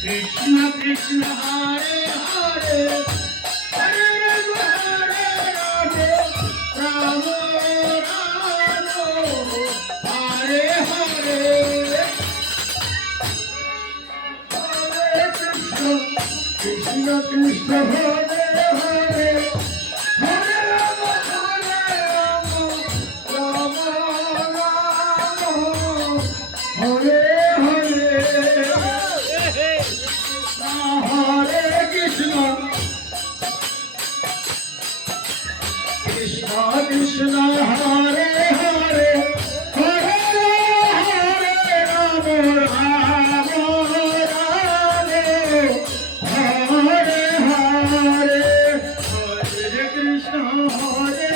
Krishna Krishna Hare Hare Hare Rama Rama Hare Hare Hare Krishna Krishna Hare Hare Hare Rama Rama Rama Hare Krishna Krishna Hare Hare Hare Rama Rama Rama Hare Hare Hare Krishna Hare